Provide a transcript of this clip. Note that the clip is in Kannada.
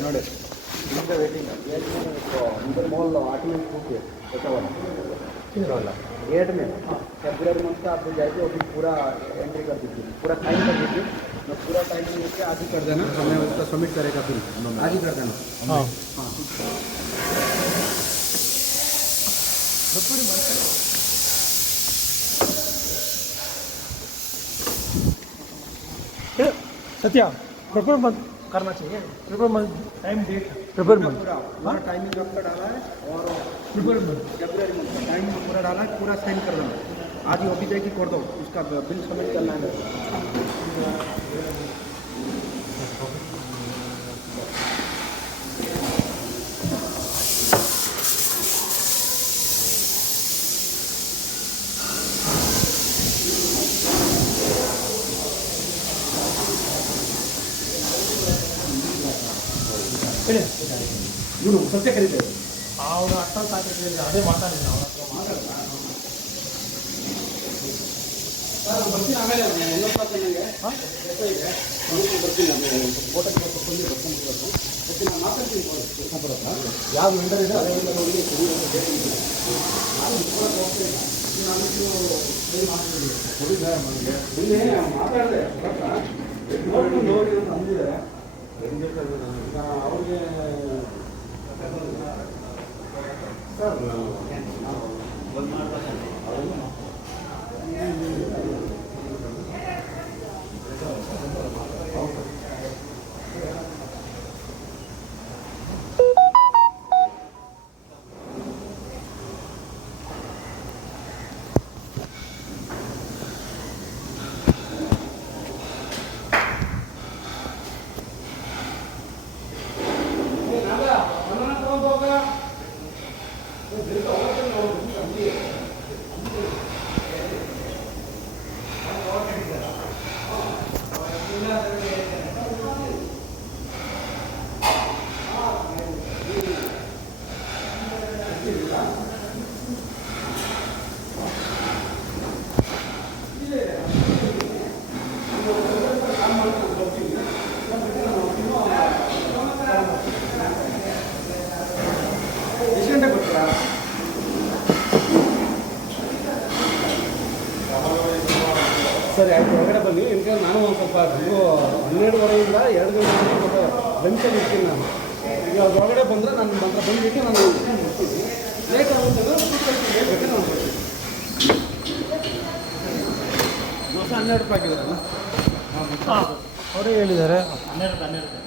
ನೋಡಿ इनका वेटिंग है इनका मॉल आर्टिमेंट बुक है ऐसा वाला गेट में फेब्रुवरी मंथ का आपको जाएगी और फिर पूरा एंट्री कर दीजिए पूरा टाइम कर दीजिए मैं पूरा टाइम लेके आज ही कर देना हमें उसका सबमिट करेगा फिर आज ही कर देना हाँ सत्या पेपर मत करना चाहिए पेपर मत टाइम डेट पेपर मत पूरा टाइमिंग आपका डाला है और पेपर मत फेब्रुवरी मंथ का टाइमिंग पूरा डाला है पूरा साइन कर देना आज ही ऑफिस जाके कर दो उसका बिल सबमिट करना है ಇವನು ಸತ್ಯ ಕರೀತಾರೆ ಅವನು ಅರ್ಥ ಸಾಕಿದ್ರೆ ಅದೇ ಮಾತಾಡಿಲ್ಲ ಅವನ ಹತ್ರ ಬರ್ತೀನಿ ಆಮೇಲೆ ಬರ್ತೀನಿ ನಾನು ಮಾತಾಡ್ತೀನಿ ಯಾವ ವೆಂಡರ್ ಇದೆ ಅದೇ ವೆಂಡರ್ ನೋಡಿ ಮಾತಾಡಿದೆ ನೋಡಿ ಅಂದಿದ್ದಾರೆ ಅವ್ರಿಗೆ ಸರ್ ಸರಿ ಆಯಿತು ಹೊರಗಡೆ ಬನ್ನಿ ಇನ್ಕೇಸ್ ನಾನು ಒಂದು ಸ್ವಲ್ಪ 12:30 2 ಗಂಟೆ ಸ್ವಲ್ಪ ಲಂಚಲ್ಲಿ ಇರ್ತೀನಿ ನಾನು ಈಗ ಹೊರಗಡೆ ಬಂದರೆ ನಾನು ಮಾತ್ರ ಬಂದುಬಿಟ್ಟು ನಾನು ಮುಗಿಸ್ತೀನಿ ಲೇಟ್ ಆಗುತ್ತೆ ಬೇಕಾದ್ರೆ ನಾನು ಬರ್ತೀನಿ ದೋಸೆ 12 ರೂಪಾಯಿ ಆಗಿದ್ದಾರಲ್ಲ ಅವರೇ ಹೇಳಿದ್ದಾರೆ 12